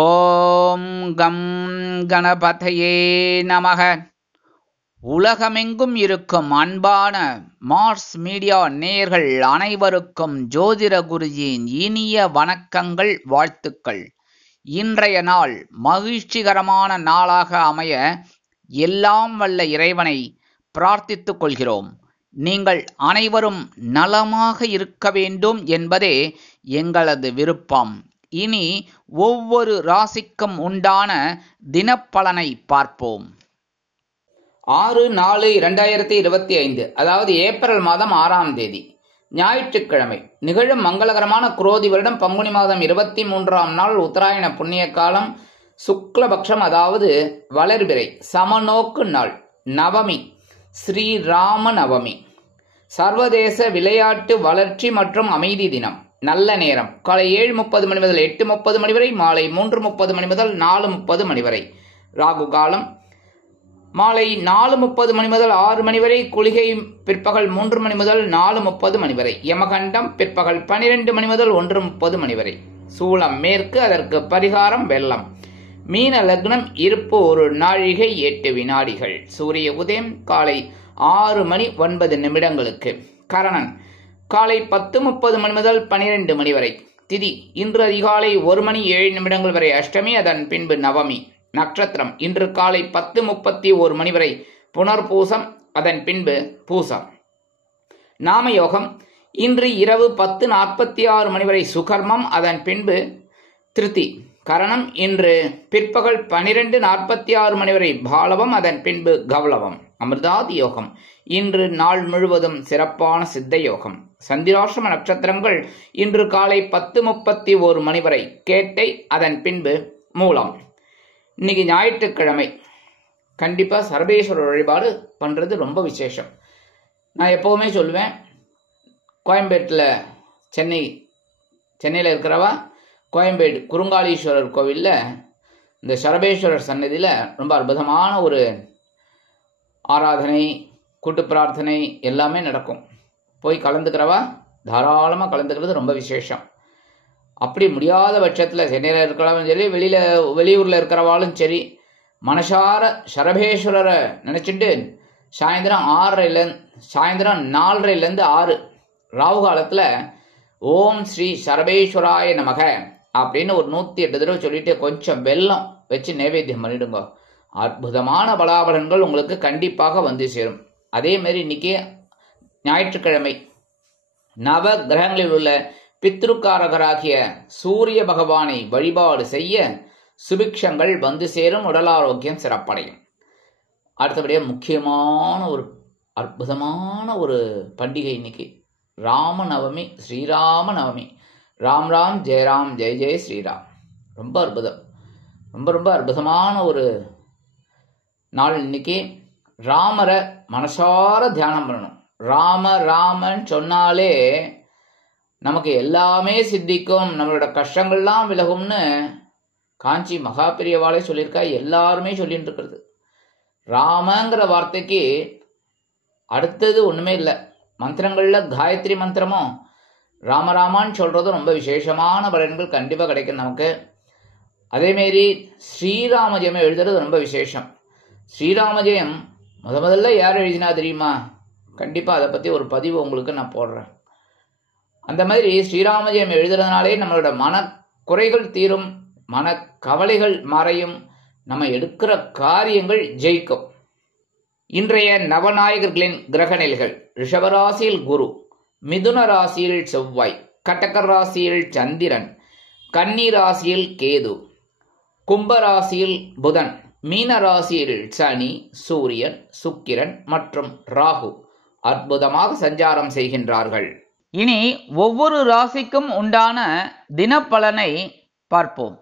ஓம் come கணபதையே நமக. உலகமெங்கும் இருக்கும் அன்பான மார்ஸ் மீடியா நேயர்கள் அனைவருக்கும் ஜோதிட குருஜியின் இனிய வணக்கங்கள், வாழ்த்துக்கள். இன்றைய நாள் மகிழ்ச்சிகரமான நாளாக அமைய எல்லாம் வல்ல இறைவனை பிரார்த்தித்துக் கொள்கிறோம். நீங்கள் அனைவரும் நலமாக இருக்க வேண்டும் என்பதே எங்களது விருப்பம். இனி ஒவ்வொரு ராசிக்கும் உண்டான தினப்பலனை பார்ப்போம். 6/4/2025 அதாவது ஏப்ரல் மாதம் 6ஆம் தேதி ஞாயிற்றுக்கிழமை. நிகழும் மங்களகரமான குரோதி வருடம் பங்குனி மாதம் 23ஆம் நாள் உத்தராயண புண்ணிய காலம், சுக்லபக்ஷம் அதாவது வளர்பிறை, சமநோக்கு நாள், நவமி, ஸ்ரீராம நவமி, சர்வதேச விளையாட்டு வளர்ச்சி மற்றும் அமைதி தினம். நல்ல நேரம் காலை 7:30 மணி முதல் 8:30 மணி வரை, மாலை 3:30 மணி முதல் 4:30 மணி வரை. ராகு காலம் மாலை 4:30 மணி முதல் 6 மணி வரை, குளிகை பிற்பகல் 3 மணி முதல் 4:30 மணி வரை, யமகண்டம் பிற்பகல் 12 மணி முதல் 1:30 மணி வரை. சூலம் மேற்கு, அதற்கு பரிகாரம் வெள்ளம். மீன லக்னம், இருப்பு 1 நாழிகை 8 வினாடிகள். சூரிய உதயம் காலை 6:09 கரணன் காலை 10:30 மணி முதல் 12 மணி வரை. திதி இன்று அதிகாலை 1:07 வரை அஷ்டமி, அதன் பின்பு நவமி. நட்சத்திரம் இன்று காலை 10:31 மணி வரை புனர்பூசம், அதன் பின்பு பூசம். நாமயோகம் இன்று இரவு 10:46 மணி வரை சுகர்மம், அதன் பின்பு திருதி. கரணம் இன்று பிற்பகல் 12:46 மணி வரை பாலவம், அதன் பின்பு கௌளவம். அமிர்தாதி யோகம் இன்று நாள் முழுவதும் சிறப்பான சித்த யோகம். சந்திராஷ்டம நட்சத்திரங்கள் இன்று காலை 10:31 மணி வரை கேட்டை, அதன் பின்பு மூலம். இன்னைக்கு ஞாயிற்றுக்கிழமை. கண்டிப்பாக சர்வேஸ்வரர் வழிபாடு பண்ணுறது ரொம்ப விசேஷம். நான் எப்போவுமே சொல்லுவேன், கோயம்பேட்டில் சென்னையில் இருக்கிறவா கோயம்பேடு குறுங்காலீஸ்வரர் கோவிலில் இந்த சரபேஸ்வரர் சன்னதியில் ரொம்ப அற்புதமான ஒரு ஆராதனை, கூட்டு பிரார்த்தனை எல்லாமே நடக்கும். போய் கலந்துக்கிறவா தாராளமாக கலந்துக்கிறது ரொம்ப விசேஷம். அப்படி முடியாத பட்சத்தில் சென்னையில் இருக்கிறவங்களும் சரி, வெளியூரில் இருக்கிறவாலும் சரி, மனசார சரபேஸ்வரரை நினச்சிட்டு சாயந்தரம் 4:30 6 ராகு காலத்தில் ஓம் ஸ்ரீ சரபேஸ்வராய நமக அப்படின்னு ஒரு 108 தடவை சொல்லிட்டு கொஞ்சம் வெல்லம் வச்சு நைவேத்தியம் பண்ணிடுங்க. அற்புதமான பலாபலன்கள் உங்களுக்கு கண்டிப்பாக வந்து சேரும். அதே மாதிரி இன்னைக்கு ஞாயிற்றுக்கிழமை நவ கிரகங்களில் உள்ள பித்ருக்காரகராகிய சூரிய பகவானை வழிபாடு செய்ய சுபிக்ஷங்கள் வந்து சேரும், உடல் ஆரோக்கியம் சிறப்படையும். அடுத்தபடியாக முக்கியமான ஒரு அற்புதமான ஒரு பண்டிகை இன்னைக்கு ராமநவமி, ஸ்ரீராம நவமி. ராம் ராம் ஜெயராம், ஜெய ஜெய ஸ்ரீராம். ரொம்ப அற்புதம், ரொம்ப ரொம்ப அற்புதமான ஒரு நாள் இன்னைக்கு. ராமரை மனசார தியானம் பண்ணணும். ராமன் சொன்னாலே நமக்கு எல்லாமே சித்திக்கும், நம்மளோட கஷ்டங்கள்லாம் விலகும்னு காஞ்சி மகா பெரியவாளே சொல்லியிருக்கா. எல்லாருமே சொல்லிட்டு இருக்கிறது. ராமங்கிற வார்த்தைக்கு அடுத்தது ஒன்றுமே இல்லை. மந்திரங்களில் காயத்ரி மந்திரமும் ராமராமான்னு சொல்கிறதும் ரொம்ப விசேஷமான பலன்கள் கண்டிப்பாக கிடைக்கும் நமக்கு. அதேமாரி ஸ்ரீராமஜெயம் எழுதுறது ரொம்ப விசேஷம். ஸ்ரீராமஜெயம் முதல்ல யார் எழுதினா தெரியுமா? கண்டிப்பாக அதை பற்றி ஒரு பதிவு உங்களுக்கு நான் போடுறேன். அந்த மாதிரி ஸ்ரீராமஜெயம் எழுதுறதுனாலே நம்மளோட மன குறைகள் தீரும், மன கவலைகள் மறையும், நம்ம எடுக்கிற காரியங்கள் ஜெயிக்கும். இன்றைய நவநாயகர்களின் கிரக நிலைகள்: ரிஷபராசியில் குரு, மிதுன ராசியில் செவ்வாய், கடக ராசியில் சந்திரன், கன்னி ராசியில் கேது, கும்பராசியில் புதன், மீன ராசியில் சனி, சூரியன், சுக்கிரன் மற்றும் ராகு அற்புதமாக சஞ்சாரம் செய்கின்றார்கள். இனி ஒவ்வொரு ராசிக்கும் உண்டான தினப்பலனை பார்ப்போம்.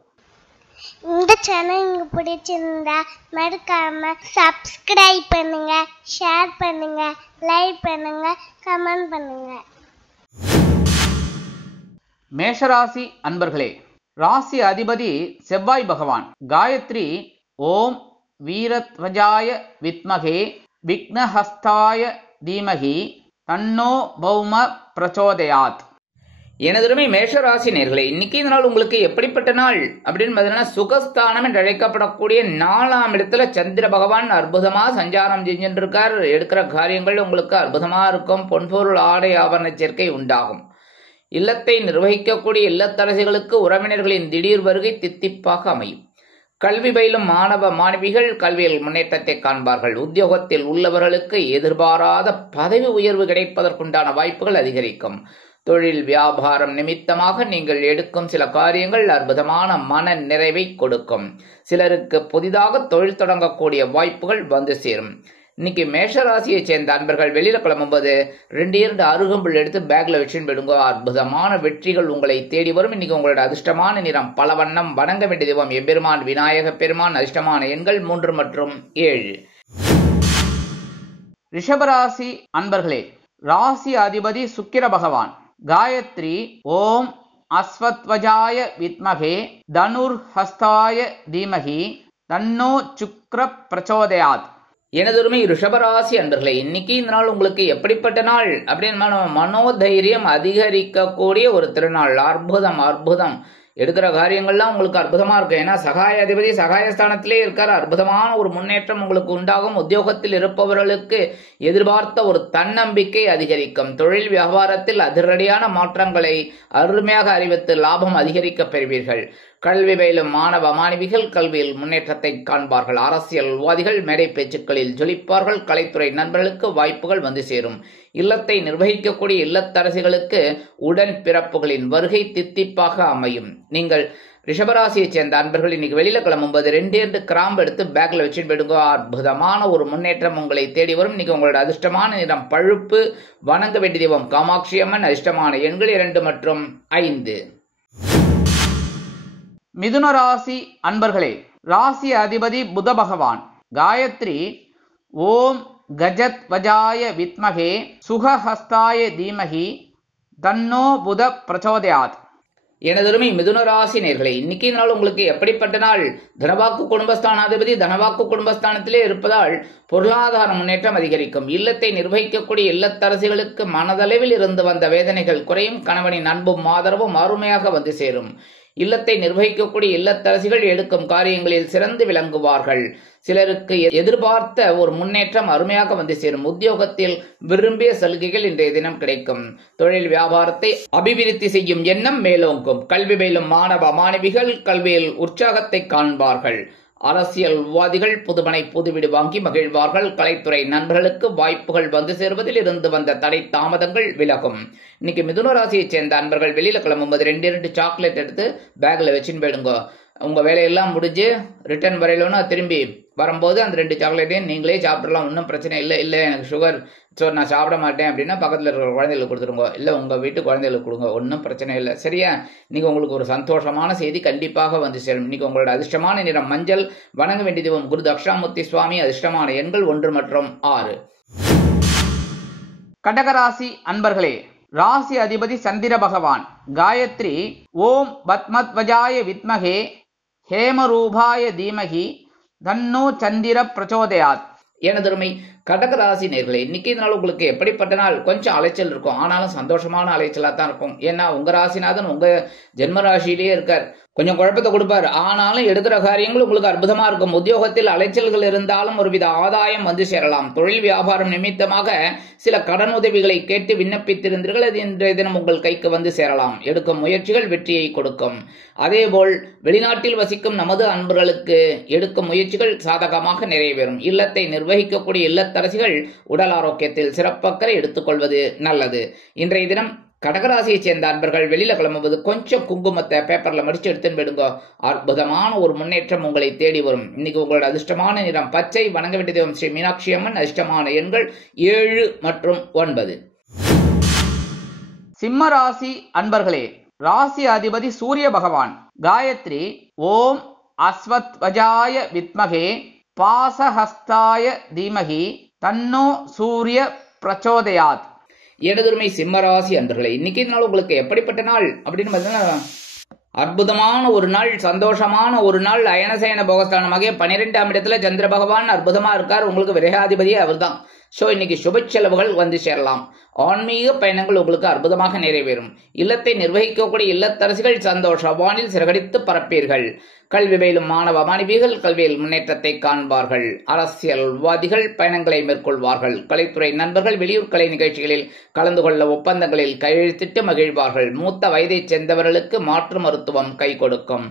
இந்த சேனல் உங்களுக்கு பிடிச்சிருந்தா மறக்காம சப்ஸ்கிரைப் பண்ணுங்க, ஷேர் பண்ணுங்க, லைக் பண்ணுங்க, கமெண்ட் பண்ணுங்க. மேஷராசி அன்பர்களே, ராசி அதிபதி செவ்வாய் பகவான். காயத்ரி ஓம் வீரத்வஜாய வித்மகே விக்னஹஸ்தாய தீமகி தன்னோ பௌம பிரச்சோதயாத். எனதுமே மேஷராசி நேர்களே, இன்னைக்கு இந்த நாள் உங்களுக்கு எப்படிப்பட்ட நாள் அப்படின்னு பார்த்தீங்கன்னா, சுகஸ்தானம் என்று அழைக்கப்படக்கூடிய 4ஆம் இடத்துல சந்திர பகவான் அற்புதமா சஞ்சாரம் செஞ்சுட்டு இருக்கார். எடுக்கிற காரியங்கள் உங்களுக்கு அற்புதமா இருக்கும். பொன்பொருள் ஆடை ஆபரண சேர்க்கை உண்டாகும். இல்லத்தை நிர்வகிக்கக்கூடிய இல்லத்தரசிகளுக்கு உறவினர்களின் திடீர் வருகை தித்திப்பாக அமையும். கல்வி பயிலும் மாணவ மாணவிகள் கல்வியில் முன்னேற்றத்தை காண்பார்கள். உத்தியோகத்தில் உள்ளவர்களுக்கு எதிர்பாராத பதவி உயர்வு கிடைப்பதற்குண்டான வாய்ப்புகள் அதிகரிக்கும். தொழில் வியாபாரம் நிமித்தமாக நீங்கள் எடுக்கும் சில காரியங்கள் அற்புதமான மன நிறைவை கொடுக்கும். சிலருக்கு புதிதாக தொழில் தொடங்கக்கூடிய வாய்ப்புகள் வந்து சேரும். இன்னைக்கு மேஷராசியை சேர்ந்த அன்பர்கள் வெளியில கிளம்பும்போது 2 அருகம்புல் எடுத்து பேக்ல வச்சுன்னு போயிடுங்க. அற்புதமான வெற்றிகள் உங்களை தேடி வரும். இன்னைக்கு உங்களோட அதிர்ஷ்டமான நிறம் பல வண்ணம். வணங்க வேண்டிய தெய்வம் எம்பெருமான் விநாயக பெருமான். அதிர்ஷ்டமான எண்கள் 3 மற்றும் 7. ரிஷபராசி அன்பர்களே, ராசி அதிபதி சுக்கிர பகவான். காயத்ரி ஓம் அஸ்வத்வஜாய வித்மகே தனுர்ஹஸ்தாய தீமகி தன்னோ சுக்ர பிரச்சோதயாத். எனதுரிமை ரிஷபராசி அன்பர்களே, இன்னைக்கு இந்த நாள் உங்களுக்கு எப்படிப்பட்ட நாள் அப்படின்னு மனோதைரியம் அதிகரிக்கக்கூடிய ஒரு திருநாள். அற்புதம் அற்புதம். எடுக்கிற காரியங்கள்லாம் உங்களுக்கு அற்புதமா இருக்கும். ஏன்னா சகாய அதிபதி சகாயஸ்தானத்திலே இருக்கார். அற்புதமான ஒரு முன்னேற்றம் உங்களுக்கு உண்டாகும். உத்தியோகத்தில் இருப்பவர்களுக்கு எதிர்பார்த்த ஒரு தன்னம்பிக்கை அதிகரிக்கும். தொழில் வியாபாரத்தில் அதிரடியான மாற்றங்களை அருமையாக அறிவித்து லாபம் அதிகரிக்க பெறுவீர்கள். கல்வி பயிலும் மாணவ மாணவிகள் கல்வியில் முன்னேற்றத்தை காண்பார்கள். அரசியல்வாதிகள் மேடை பேச்சுக்களில் ஜொலிப்பார்கள். கலைத்துறை நண்பர்களுக்கு வாய்ப்புகள் வந்து சேரும். இல்லத்தை நிர்வகிக்கக்கூடிய இல்லத்தரசிகளுக்கு உடன் பிறப்புகளின் வருகை தித்திப்பாக அமையும். நீங்கள் ரிஷபராசியை சேர்ந்த அன்பர்கள் இன்னைக்கு வெளியில கிளம்பும்போது 2 கிராம்பு எடுத்து பேக்ல வச்சுட்டு போயிடுங்க. அற்புதமான ஒரு முன்னேற்றம் உங்களை தேடி வரும். இன்னைக்கு உங்களோட அதிர்ஷ்டமான நிறம் பழுப்பு. வணங்க வேண்டிய தெய்வம் காமாட்சி அம்மன். அதிர்ஷ்டமான எண்கள் 2 மற்றும் 5. மிதுன ராசி அன்பர்களே, ராசி அதிபதி புத பகவான். காயத்ரி ஓம் கஜத் வஜாய வித்மகே சுகஹஸ்தாய தீமகி தன்னோ புத பிரச்சோதயாத். எனதருமை மிதுன ராசி நேர்களே, இன்னைக்கு இந்த நாள் உங்களுக்கு எப்படிப்பட்ட நாள்? தனவாக்கு குடும்பஸ்தானாதிபதி தனவாக்கு குடும்பஸ்தானத்திலே இருப்பதால் பொருளாதார முன்னேற்றம் அதிகரிக்கும். இல்லத்தை நிர்வகிக்கக்கூடிய இல்லத்தரசிகளுக்கு மனதளவில் இருந்து வந்த வேதனைகள் குறையும். கணவனின் அன்பும் ஆதரவும் அருமையாக வந்து சேரும். இல்லத்தை நிர்வகிக்கக்கூடிய இல்லத்தரசிகள் எடுக்கும் காரியங்களில் சிறந்து விளங்குவார்கள். சிலருக்கு எதிர்பார்த்த ஒரு முன்னேற்றம் அருமையாக வந்து சேரும். உத்தியோகத்தில் விரும்பிய சலுகைகள் இன்றைய தினம் கிடைக்கும். தொழில் வியாபாரத்தை அபிவிருத்தி செய்யும் எண்ணம் மேலோங்கும். கல்வி பயிலும் மாணவ மாணவிகள் கல்வியில் உற்சாகத்தை காண்பார்கள். அரசியல்வாதிகள் புதுமனை புதுவீடு வாங்கி மகிழ்வார்கள். கலைத்துறை நண்பர்களுக்கு வாய்ப்புகள் வந்து சேருவதில் இருந்து வந்த தடை தாமதங்கள் விலகும். இன்னைக்கு மிதுன ராசியை சேர்ந்த அன்பர்கள் வெளியில கிளம்பும்போது 2 சாக்லேட் எடுத்து பேக்ல வச்சுன்னு போயிடுங்க. உங்க வேலையெல்லாம் முடிஞ்சு ரிட்டர்ன் வரையிலன்னா திரும்பி வரும்போது அந்த 2 சாக்லேட்டையும் நீங்களே சாப்பிடலாம். ஒன்றும் பிரச்சனை இல்லை. இல்லை எனக்கு சுகர், ஸோ நான் சாப்பிட மாட்டேன் அப்படின்னா பக்கத்தில் இருக்கிற குழந்தைகளுக்கு கொடுத்துருங்க. இல்லை உங்கள் வீட்டு குழந்தைகளுக்கு கொடுங்க. ஒன்றும் பிரச்சனை இல்லை. சரியா? இன்னைக்கு உங்களுக்கு ஒரு சந்தோஷமான செய்தி கண்டிப்பாக வந்து சேரும். இன்னைக்கு உங்களோட அதிர்ஷ்டமான நிறம் மஞ்சள். வணங்க வேண்டிய தெய்வம் குரு தக்ஷாமூர்த்தி சுவாமி. அதிர்ஷ்டமான எண்கள் 1 மற்றும் 6. கடகராசி அன்பர்களே, ராசி அதிபதி சந்திர பகவான். காயத்ரி ஓம் பத்மத்வஜாய வித்மகே ஹேமரூபாய தீமகி தன்னோ சந்திர பிரச்சோதயாத். எனதருமை கடகராசி நேர்களே, இன்னைக்கு நாள் உங்களுக்கு எப்படிப்பட்ட நாள்? கொஞ்சம் அலைச்சல் இருக்கும். ஆனாலும் சந்தோஷமான அலைச்சலா தான் இருக்கும். ஏன்னா உங்க ராசிநாதன் உங்க ஜென்ம ராசியிலேயே இருக்கார். கொஞ்சம் குழப்பத்தை கொடுப்பார். ஆனாலும் எடுக்கிற காரியங்கள் உங்களுக்கு அற்புதமா இருக்கும். உத்தியோகத்தில் அலைச்சல்கள் இருந்தாலும் ஒருவித ஆதாயம் வந்து சேரலாம். தொழில் வியாபாரம் நிமித்தமாக சில கடன் உதவிகளை கேட்டு விண்ணப்பித்திருந்தீர்கள். அது இன்றைய தினம் உங்கள் கைக்கு வந்து சேரலாம். எடுக்கும் முயற்சிகள் வெற்றியை கொடுக்கும். அதேபோல் வெளிநாட்டில் வசிக்கும் நமது அன்பர்களுக்கு எடுக்கும் முயற்சிகள் சாதகமாக நிறைவேறும். இல்லத்தை நிர்வகிக்கக்கூடிய இல்லத்தரசிகள் உடல் ஆரோக்கியத்தில் சிறப்பக்கறை எடுத்துக்கொள்வது நல்லது. இன்றைய தினம் கடகராசியை சேர்ந்த அன்பர்கள் வெளியில கிளம்புவது கொஞ்சம் குங்குமத்தை பேப்பர்ல மடிச்சு எடுத்துன்னு போயிடுங்க. அற்புதமான ஒரு முன்னேற்றம் உங்களை தேடி வரும். இன்னைக்கு உங்களோட அதிர்ஷ்டமான நிறம் பச்சை. வணங்க வேண்டிய தெய்வம் ஸ்ரீ மீனாட்சி அம்மன். அதிர்ஷ்டமான எண்கள் 7 மற்றும் 9. சிம்ம ராசி அன்பர்களே, ராசி அதிபதி சூரிய பகவான். காயத்ரி ஓம் அஸ்வத்வஜாய வித்மகே பாசஹஸ்தாய தீமகி தன்னோ சூரிய பிரச்சோதயாத். எனதுரிமை சிம்மராசி அன்பர்களே, இன்னைக்கு நாள் உங்களுக்கு எப்படிப்பட்ட நாள் அப்படின்னு பார்த்தீங்கன்னா அற்புதமான ஒரு நாள், சந்தோஷமான ஒரு நாள். அயனசயன போகஸ்தானமாக 12ஆம் இடத்துல சந்திர பகவான் அற்புதமா இருக்கார். உங்களுக்கு விரகாதிபதியே அவர் தான். ஸோ இன்னைக்கு சுப செலவுகள் வந்து சேரலாம். ஆன்மீக பயணங்கள் உங்களுக்கு அற்புதமாக நிறைவேறும். இல்லத்தை நிர்வகிக்கக்கூடிய இல்லத்தரசிகள் சந்தோஷ வானில் சிறகடித்து பரப்பீர்கள். கல்வி பயிலும் மாணவ மாணவிகள் கல்வியில் முன்னேற்றத்தை காண்பார்கள். அரசியல்வாதிகள் பயணங்களை மேற்கொள்வார்கள். கலைத்துறை நண்பர்கள் வெளியூர் கலை நிகழ்ச்சிகளில் கலந்து கொள்ள ஒப்பந்தங்களில் கையெழுத்திட்டு மகிழ்வார்கள். மூத்த வயதைச் சேர்ந்தவர்களுக்கு மாற்று மருத்துவம் கை கொடுக்கும்.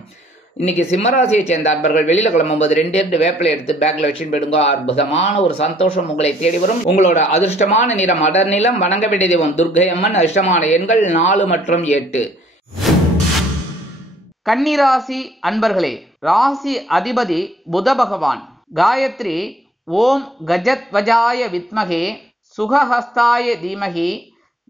இன்னைக்கு சிம்மராசியை சேர்ந்த அன்பர்கள் வெளியில கிளம்பும்போது 2 வேப்பிலை எடுத்து பேக்ல வச்சுன்னு போயிடுங்க. அற்புதமான ஒரு சந்தோஷம் உங்களை தேடி வரும். உங்களோட அதிர்ஷ்டமான நிறம் அடர் நிலம். வணங்க வேண்டிய தெய்வம் துர்க்கை அம்மன். அதிர்ஷ்டமான எண்கள் 4 மற்றும் 8. கன்னிராசி அன்பர்களே, ராசி அதிபதி புத பகவான். காயத்ரி ஓம் கஜத்வஜாய வித்மகே சுகஹஸ்தாய தீமகி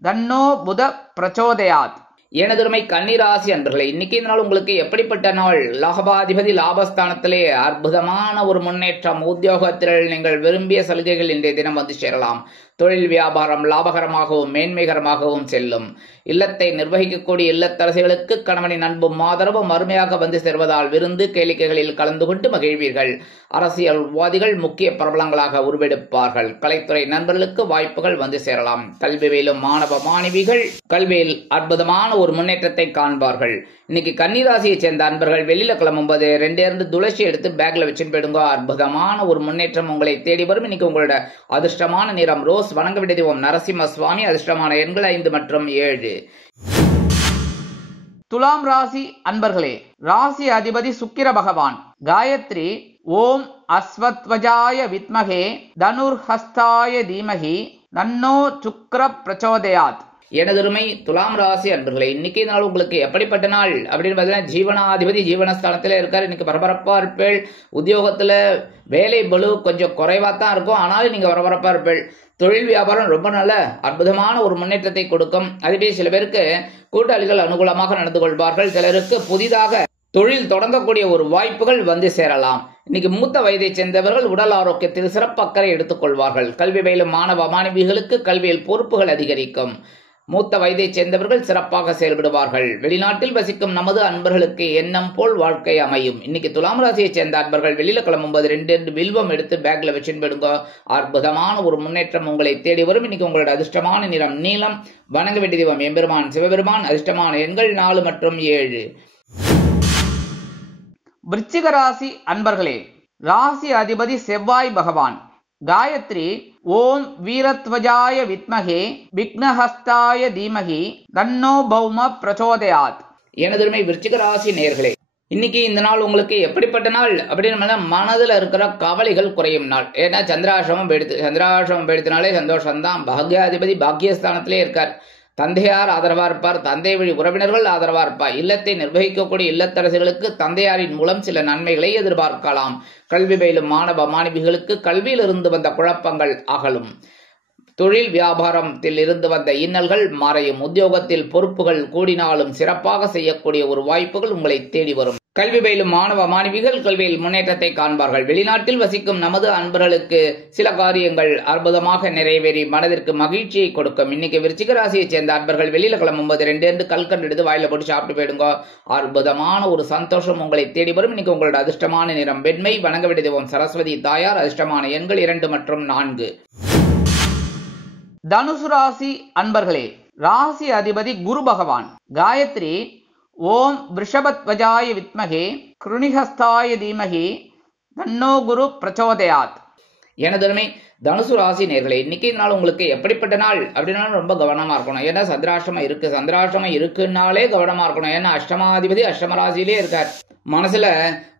தன்னோ புத பிரச்சோதயாத். எனதுமை கன்னிராசி அன்பர்களே, இன்னைக்கு இந்த நாள் உங்களுக்கு எப்படிப்பட்ட நாள்? லாபாதிபதி லாபஸ்தானத்திலே அற்புதமான ஒரு முன்னேற்றம். உத்தியோகத்தில் நீங்கள் விரும்பிய சலுகைகள் இன்றைய தினம் வந்து சேரலாம். தொழில் வியாபாரம் லாபகரமாகவும் மேன்மைகரமாகவும் செல்லும். இல்லத்தை நிர்வகிக்கக்கூடிய இல்லத்தரசிகளுக்கு கணவனின் அன்பும் ஆதரவும் அருமையாக வந்து சேர்வதால் விருந்து கேளிக்கைகளில் கலந்து கொண்டு மகிழ்வீர்கள். அரசியல்வாதிகள் முக்கிய பிரபலங்களாக உருவெடுப்பார்கள். கலைத்துறை நண்பர்களுக்கு வாய்ப்புகள் வந்து சேரலாம். கல்வி பயிலும் மாணவ மாணவிகள் கல்வியில் அற்புதமான ஒரு முன்னேற்றத்தை காண்பார்கள். இன்னைக்கு கன்னிராசியை சேர்ந்த அன்பர்கள் வெளியில கிளம்பும்போது 2 துளசி எடுத்து பேக்ல வச்சுன்னு போயிடுங்க. அற்புதமான ஒரு முன்னேற்றம் உங்களை தேடி வரும். இன்னைக்கு உங்களோட அதிர்ஷ்டமான நிறம் ரோஸ். வணங்க வேண்டிய தெய்வம் நரசிம்ம சுவாமி. அதிர்ஷ்டமான எண்கள் 5 மற்றும் 7. துலாம் ராசி அன்பர்களே, ராசி அதிபதி சுக்கிர பகவான். காயத்ரி ஓம் அஸ்வத்வஜாய வித்மகே தனுர்ஹஸ்தாய தீமகி தன்னோ சுக்ர பிரச்சோதயாத். எனதுரிமை துலாம் ராசி அன்பர்களே, இன்னைக்கு நாள் உங்களுக்கு எப்படிப்பட்ட நாள் அப்படின்னு பார்த்தீங்கன்னா, ஜீவனாதிபதி ஜீவனஸ்தானத்துல இருக்காரு. இன்னைக்கு பரபரப்பா இருப்பேள். உத்தியோகத்துல வேலை பளு கொஞ்சம் குறைவா தான் இருக்கும், ஆனாலும் நீங்க பரபரப்பா இருப்பேள். தொழில் வியாபாரம் ரொம்ப நல்ல அற்புதமான ஒரு முன்னேற்றத்தை கொடுக்கும். அதுவே சில பேருக்கு கூட்டாளிகள் அனுகூலமாக நடந்து கொள்வார்கள். சிலருக்கு புதிதாக தொழில் தொடங்கக்கூடிய ஒரு வாய்ப்புகள் வந்து சேரலாம். இன்னைக்கு மூத்த வயதை சேர்ந்தவர்கள் உடல் ஆரோக்கியத்தில் சிறப்பு அக்கறை எடுத்துக் கொள்வார்கள். கல்வி பயிலும் மாணவ மாணவிகளுக்கு கல்வியில் பொறுப்புகள் அதிகரிக்கும். மூத்த வயதை சேர்ந்தவர்கள் சிறப்பாக செயல்படுவார்கள். வெளிநாட்டில் வசிக்கும் நமது அன்பர்களுக்கு எண்ணம் போல் வாழ்க்கை அமையும். இன்னைக்கு துலாம் ராசியை சேர்ந்த அன்பர்கள் வெளியில கிளம்பும்போது 2 வில்வம் எடுத்து பேக்ல வச்சுன்னு போயிடுங்க. அற்புதமான ஒரு முன்னேற்றம் உங்களை தேடி வரும். இன்னைக்கு உங்களோட அதிர்ஷ்டமான நிறம் நீலம். வணங்க வேண்டிய தெய்வம் எம்பெருமான் சிவபெருமான். அதிர்ஷ்டமான எண்கள் 4 மற்றும் 7. விருச்சிக ராசி அன்பர்களே, ராசி அதிபதி செவ்வாய் பகவான். காயத்ரி ஓம் வீரத்வஜாய வித்மகே விக்னஹஸ்தாய தீமகி தன்னோ பௌம பிரச்சோதயாத். எனதுரிமை விருச்சிக ராசி நேயர்களே, இன்னைக்கு இந்த நாள் உங்களுக்கு எப்படிப்பட்ட நாள் அப்படின்னு மனதில் இருக்கிற கவலைகள் குறையும் நாள். ஏன்னா சந்திராசிரமம் எடுத்தனாலே சந்தோஷம்தான். பாக்யாதிபதி பாக்யஸ்தானத்திலே இருக்கார். தந்தையார் ஆதரவா இருப்பார். தந்தை வழி உறவினர்கள் ஆதரவா இருப்பார். இல்லத்தை நிர்வகிக்கக்கூடிய இல்லத்தரசிகளுக்கு தந்தையாரின் மூலம் சில நன்மைகளை எதிர்பார்க்கலாம். கல்வி பயிலும் மாணவ மாணவிகளுக்கு கல்வியிலிருந்து வந்த குழப்பங்கள் அகலும். தொழில் வியாபாரத்தில் இருந்து வந்த இன்னல்கள் மறையும். உத்தியோகத்தில் பொறுப்புகள் கூடினாலும் சிறப்பாக செய்யக்கூடிய ஒரு வாய்ப்புகள் உங்களை தேடி வரும். கல்வி பயிலும் மாணவ மாணவிகள் கல்வியில் முன்னேற்றத்தை காண்பார்கள். வெளிநாட்டில் வசிக்கும் நமது அன்பர்களுக்கு சில காரியங்கள் அற்புதமாக நிறைவேறி மனதிற்கு மகிழ்ச்சியை கொடுக்கும். இன்னைக்கு விருச்சிக ராசியை சேர்ந்த அன்பர்கள் வெளியில கிளம்பும்போது 2 கல்கண்டு எடுத்து வாயில போட்டு சாப்பிட்டு போயிடுங்க. அற்புதமான ஒரு சந்தோஷம் உங்களை தேடி வரும். இன்னைக்கு உங்களோட அதிர்ஷ்டமான நிறம் வெண்மை. வணங்க வேண்டிய தெய்வம் சரஸ்வதி தாயார். அதிர்ஷ்டமான எண்கள் 2 மற்றும் 4. தனுசு ராசி அன்பர்களே, ராசி அதிபதி குரு பகவான். காயத்ரி ஓம் விருஷபத்வஜாய வித்மகே கிருணிஹஸ்தாய தீமகி தன்னோ குரு பிரச்சோதயாத். எனதுமே தனுசு ராசி நேர்களே, இன்னைக்கு நாள் உங்களுக்கு எப்படிப்பட்ட நாள் அப்படின்னாலும் ரொம்ப கவனமா இருக்கணும். ஏன்னா சந்திராஷ்டமம் இருக்குன்னாலே கவனமா இருக்கணும். ஏன்னா அஷ்டமாதிபதி அஷ்டம ராசியிலே இருக்கார். மனசுல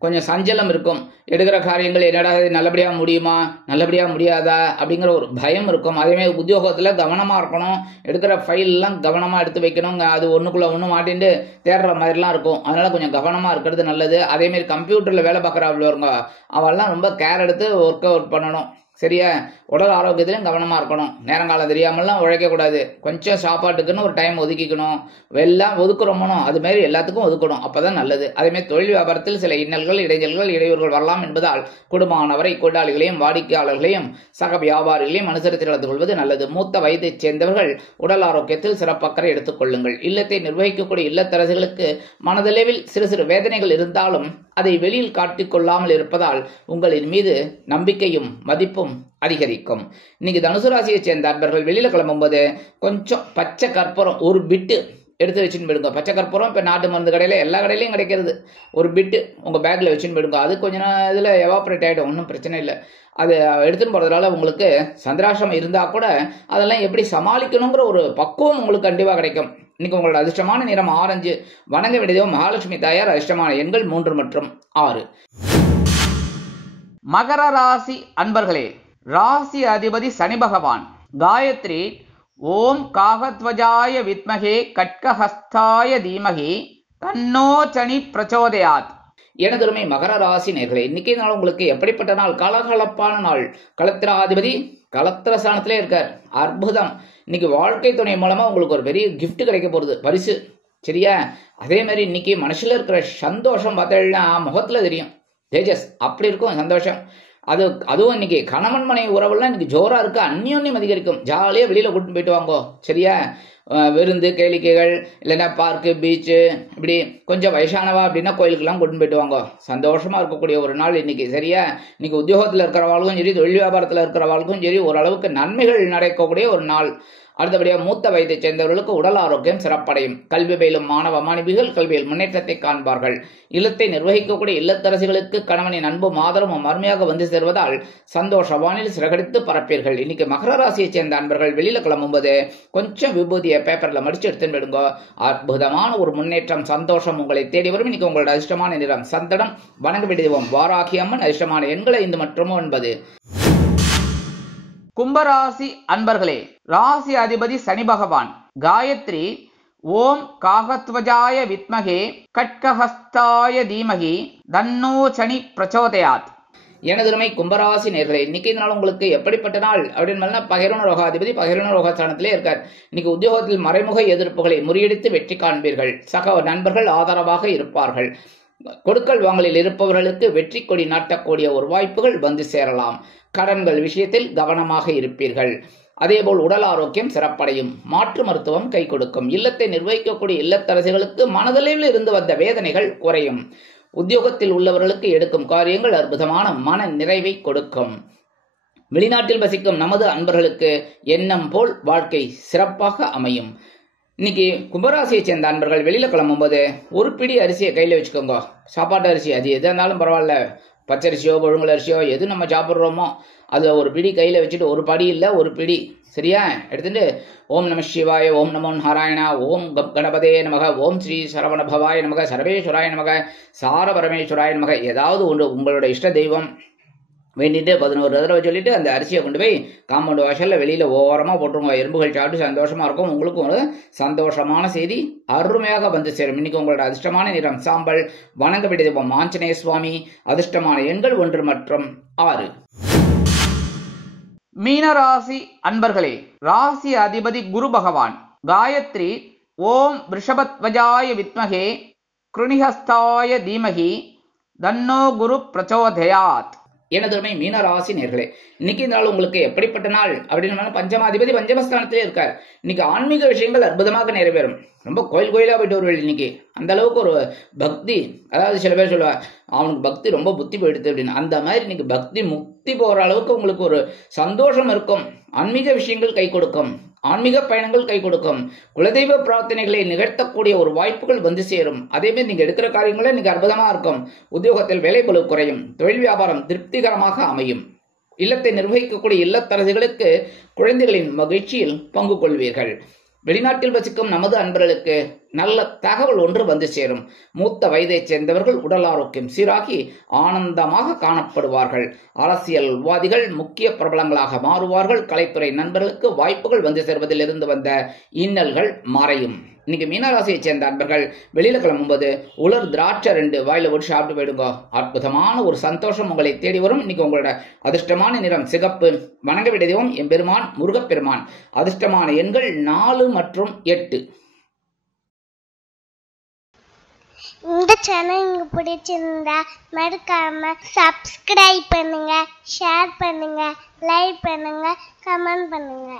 கொஞ்சம் சஞ்சலம் இருக்கும். எடுக்கிற காரியங்கள் என்னடா நல்லபடியா முடியுமா, நல்லபடியா முடியாதா அப்படிங்கிற ஒரு பயம் இருக்கும். அதே மாதிரி உத்தியோகத்துல கவனமா இருக்கணும். எடுக்கிற ஃபைல் எல்லாம் கவனமா எடுத்து வைக்கணும். அது ஒண்ணுக்குள்ள ஒண்ணு மாட்டிட்டு தேடுற மாதிரிலாம் இருக்கும். அதனால கொஞ்சம் கவனமா இருக்கிறது நல்லது. அதே மாதிரி கம்ப்யூட்டர்ல வேலை பார்க்குறவங்க அவெல்லாம் ரொம்ப கேர் எடுத்து ஒர்க் அவுட் பண்ணணும். சரியா? உடல் ஆரோக்கியத்திலும் கவனமா இருக்கணும். நேரங்காலம் தெரியாமலாம் உழைக்கக்கூடாது. கொஞ்சம் சாப்பாட்டுக்குன்னு ஒரு டைம் ஒதுக்கிக்கணும். எல்லாம் ஒதுக்குறோமோ அது மாதிரி எல்லாத்துக்கும் ஒதுக்கணும். அப்பதான் நல்லது. அதேமாதிரி தொழில் வியாபாரத்தில் சில இன்னல்கள் இடையூறுகள் வரலாம் என்பதால் குடும்பமானவரை கூட்டாளிகளையும் வாடிக்கையாளர்களையும் சக வியாபாரிகளையும் அனுசரித்து நடந்து கொள்வது நல்லது. மூத்த வயதைச் சேர்ந்தவர்கள் உடல் ஆரோக்கியத்தில் சிறப்பக்கறை எடுத்துக் கொள்ளுங்கள். இல்லத்தை நிர்வகிக்கக்கூடிய இல்லத்தரசிகளுக்கு மனதளவில் சிறு வேதனைகள் இருந்தாலும் அதை வெளியில் காட்டிக் கொள்ளாமல் இருப்பதால் உங்களின் மீது நம்பிக்கையும் மதிப்பும் ஆரோக்கியமும் அதிகரிக்கும். இன்னைக்கு தனுசு ராசியை சேர்ந்த அன்பர்கள் வெளியில கிளம்பும்போது கொஞ்சம் பச்சை கற்பூரம் ஒரு பிட்டு எடுத்து வச்சுன்னு போயிடுங்க. பச்சை கற்பூரம் இப்போ நாட்டு மருந்து கடையில் எல்லா கடையிலையும் கிடைக்கிறது. ஒரு பிட்டு உங்கள் பேக்கில் வச்சுன்னு போயிடுங்க. அது கொஞ்ச நேரம் இதில் எவாப்ரேட் ஆகிடும், ஒன்றும் பிரச்சனை இல்லை. அது எடுத்துன்னு போகிறதுனால உங்களுக்கு சந்திராஷ்டிரமம் இருந்தால் கூட அதெல்லாம் எப்படி சமாளிக்கணுங்கிற ஒரு பக்குவம் உங்களுக்கு கண்டிப்பாக கிடைக்கும். இன்னைக்கு உங்களோட அதிர்ஷ்டமான நிறம் ஆரஞ்சு. வணங்க வேண்டியதோ மகாலட்சுமி தாயார். அதிர்ஷ்டமான எண்கள் 3 மற்றும் 6. மகர ராசி அன்பர்களே, ராசி அதிபதி சனி பகவான். காயத்ரி ஓம் காகத்வஜாய வித்மகே கட்கஹஸ்தாய தீமகி தன்னோ சனி பிரச்சோதயாத். எனதுமே மகர ராசி நேர்களே, இன்னைக்கு நாள் உங்களுக்கு எப்படிப்பட்ட நாள்? கலகலப்பான நாள். களத்திராதிபதி களத்திர ஸ்தானத்திலே இருக்கார். அற்புதம். இன்னைக்கு வாழ்க்கை துணை மூலமா உங்களுக்கு ஒரு பெரிய கிஃப்ட் கிடைக்க போறது, பரிசு. சரியா? அதே மாதிரி இன்னைக்கு மனசுல இருக்கிற சந்தோஷம் பார்த்தீங்கன்னா முகத்துல தெரியும், தேஜஸ் அப்படி இருக்கும் சந்தோஷம். அதுவும் இன்னைக்கு கணவன் மனைவி உறவுலாம் இன்னைக்கு ஜோரா இருக்கு, அந்யோன்யம் அதிகரிக்கும். ஜாலியா வெளியில கூட்டிட்டு போயிட்டு வாங்கோ. சரியா? விருந்து கேளிக்கைகள் இல்லைன்னா பார்க்கு பீச்சு இப்படி கொஞ்சம் வயசானவா அப்படின்னா கோயிலுக்கெல்லாம் கூட்டிட்டு போயிட்டு வாங்கோ. சந்தோஷமா இருக்கக்கூடிய ஒரு நாள் இன்னைக்கு. சரியா? இன்னைக்கு உத்தியோகத்தில் இருக்கிறவாளுக்கும் சரி, தொழில் வியாபாரத்தில் இருக்கிறவாளுக்கும் சரி, ஓரளவுக்கு நன்மைகள் நடக்கக்கூடிய ஒரு நாள். அடுத்தபடியாக மூத்த வயதை சேர்ந்தவர்களுக்கு உடல் ஆரோக்கியம் சிறப்படையும். கல்வி பயிலும் மாணவ மாணவிகள் கல்வியில் முன்னேற்றத்தை காண்பார்கள். இல்லத்தை நிர்வகிக்கக்கூடிய இல்லத்தரசிகளுக்கு கணவனின் அன்பும் ஆதரவும் அருமையாக வந்து சேர்வதால் சந்தோஷ வானில் சிறகடித்து பரப்பீர்கள். இன்னைக்கு மகர ராசியை சேர்ந்த அன்பர்கள் வெளியில கிளம்பும்போது கொஞ்சம் விபூதியை பேப்பர்ல மடிச்சு எடுத்துன்னு போயிடுங்க. அற்புதமான ஒரு முன்னேற்றம், சந்தோஷம் உங்களை தேடி வரும். இன்னைக்கு உங்களோட அதிர்ஷ்டமான நிறம் சந்தனம். வணங்க வேண்டியது வாராகி அம்மன். அதிர்ஷ்டமான எண்கள் 5 மற்றும் 9. கும்பராசி அன்பர்களே, ராசி அதிபதி சனி பகவான். காயத்ரி ஓம் காகத்வஜாய வித்மகே கட்கஹஸ்தாய தீமகி தன்னோ சனி பிரச்சோதயாத். எனதுமை கும்பராசி நேர்களே, இன்னைக்கு நாள் உங்களுக்கு எப்படிப்பட்ட நாள் அப்படின்னு பகிரன ரோகாதிபதி பகிரன ரோகஸ்தானத்திலே இருக்கார். இன்னைக்கு உத்தியோகத்தில் மறைமுக எதிர்ப்புகளை முறியடித்து வெற்றி காண்பீர்கள். சக நண்பர்கள் ஆதரவாக இருப்பார்கள். கொடுக்கல் வாங்கலில் இருப்பவர்களுக்கு வெற்றி கொடி நாட்டக்கூடிய ஒரு வாய்ப்புகள் வந்து சேரலாம். கடன்கள் விஷயத்தில் கவனமாக இருப்பீர்கள். அதேபோல் உடல் ஆரோக்கியம் சிறப்படையும். மாற்று மருத்துவம் கை கொடுக்கும். இல்லத்தை நிர்வகிக்கக்கூடிய இல்லத்தரசிகளுக்கு மனதளவில் இருந்து வந்த வேதனைகள் குறையும். உத்தியோகத்தில் உள்ளவர்களுக்கு எடுக்கும் காரியங்கள் அற்புதமான மன நிறைவை கொடுக்கும். வெளிநாட்டில் வசிக்கும் நமது அன்பர்களுக்கு எண்ணம் போல் வாழ்க்கை சிறப்பாக அமையும். இன்னைக்கு கும்பராசியை சேர்ந்த அன்பர்கள் வெளியில கிளம்பும்போது ஒரு பிடி அரிசியை கையில வச்சுக்கோங்க. சாப்பாட்டு அரிசி அது எது இருந்தாலும் பரவாயில்ல, பச்சரிசியோ புழுங்கல் அரிசியோ எது நம்ம சாப்பிட்றோமோ அது ஒரு பிடி கையில வச்சுட்டு, ஒரு படி இல்லை ஒரு பிடி, சரியா? எடுத்துட்டு ஓம் நம சிவாய, ஓம் நமோ நாராயணா, ஓம் கணபதே நமக, ஓம் ஸ்ரீ சரவண பவாய நமக, சர்வேஸ்வராய நமக, சார பரமேஸ்வராய நமக, ஏதாவது ஒன்று உங்களோட இஷ்ட தெய்வம் வேண்டிட்டு 11 தடவை சொல்லிட்டு அந்த அரிசியை கொண்டு போய் காம்பவுண்ட் வாசல்ல வெளியில ஓரமா போட்டுருங்க. எறும்புகள் சாப்பிட்டு சந்தோஷமா இருக்கும். உங்களுக்கும் ஒரு சந்தோஷமான செய்தி அருமையாக வந்து சேரும். இன்னைக்கு உங்களோட அதிர்ஷ்டமான நிறம் சாம்பல். வணங்க வேண்டியது ஆஞ்சநேய சுவாமி. அதிர்ஷ்டமான எண்கள் 1 மற்றும் 6. மீனராசி அன்பர்களே, ராசி அதிபதி குரு பகவான். காயத்ரி ஓம் ரிஷபத்வஜாய வித்மகே கிருணிஹஸ்தாய தீமகி தன்னோ குரு பிரச்சோதயாத். எனதுமே மீனராசி நேர்களே, இன்னைக்கு இந்த நாள் உங்களுக்கு எப்படிப்பட்ட நாள் அப்படின்னு பஞ்சமாதிபதி பஞ்சமஸ்தானத்திலே இருக்கார். இன்னைக்கு ஆன்மீக விஷயங்கள் அற்புதமாக நிறைவேறும். ரொம்ப கோயிலா போயிட்டு வருவீர்கள். இன்னைக்கு அந்த அளவுக்கு ஒரு பக்தி, அதாவது சில பேர் சொல்லுவாங்க அவனுக்கு பக்தி ரொம்ப புத்தி போயிடுது அப்படின்னு. அந்த மாதிரி இன்னைக்கு பக்தி முக்தி போற அளவுக்கு உங்களுக்கு ஒரு சந்தோஷம் இருக்கும். ஆன்மீக விஷயங்கள் கை கொடுக்கும். ஆன்மீக பயணங்கள் கை கொடுக்கும். குலதெய்வ பிரார்த்தனைகளை நிகழ்த்தக்கூடிய ஒரு வாய்ப்புகள் வந்து சேரும். அதே மாதிரி நீங்க எடுக்கிற காரியங்களே இன்னைக்கு அற்புதமா இருக்கும். உத்தியோகத்தில் வேலை பளு குறையும். தொழில் வியாபாரம் திருப்திகரமாக அமையும். இல்லத்தை நிர்வகிக்கக்கூடிய இல்லத்தரசிகளுக்கு குழந்தைகளின் மகிழ்ச்சியில் பங்கு கொள்வீர்கள். வெளிநாட்டில் வசிக்கும் நமது அன்பர்களுக்கு நல்ல தகவல் ஒன்று வந்து சேரும். மூத்த வயதைச் சேர்ந்தவர்கள் உடல் ஆரோக்கியம் சீராகி ஆனந்தமாக காணப்படுவார்கள். அரசியல்வாதிகள் முக்கிய பிரபலங்களாக மாறுவார்கள். கலைத்துறை நண்பர்களுக்கு வாய்ப்புகள் வந்து சேர்வதில் இருந்து வந்த இன்னல்கள் மறையும். இன்னைக்கு மீனராசியை சேர்ந்த அன்பர்கள் வெளியில கிளம்பும்போது உலர் திராட்சை 2 வாயில போட்டு சாப்பிட்டு போயிடுங்க. அற்புதமான ஒரு சந்தோஷம் உங்களை தேடி வரும். இன்னைக்கு உங்களோட அதிர்ஷ்டமான நிறம் சிகப்பு. வணங்க வேண்டியதும் எம்பெருமான் முருகப்பெருமான். அதிர்ஷ்டமான எண்கள் 4 மற்றும் 8. இந்த சேனல் உங்களுக்கு பிடிச்சிருந்தா மறக்காம சப்ஸ்கிரைப் பண்ணுங்க, ஷேர் பண்ணுங்க, லைக் பண்ணுங்க, கமெண்ட் பண்ணுங்க.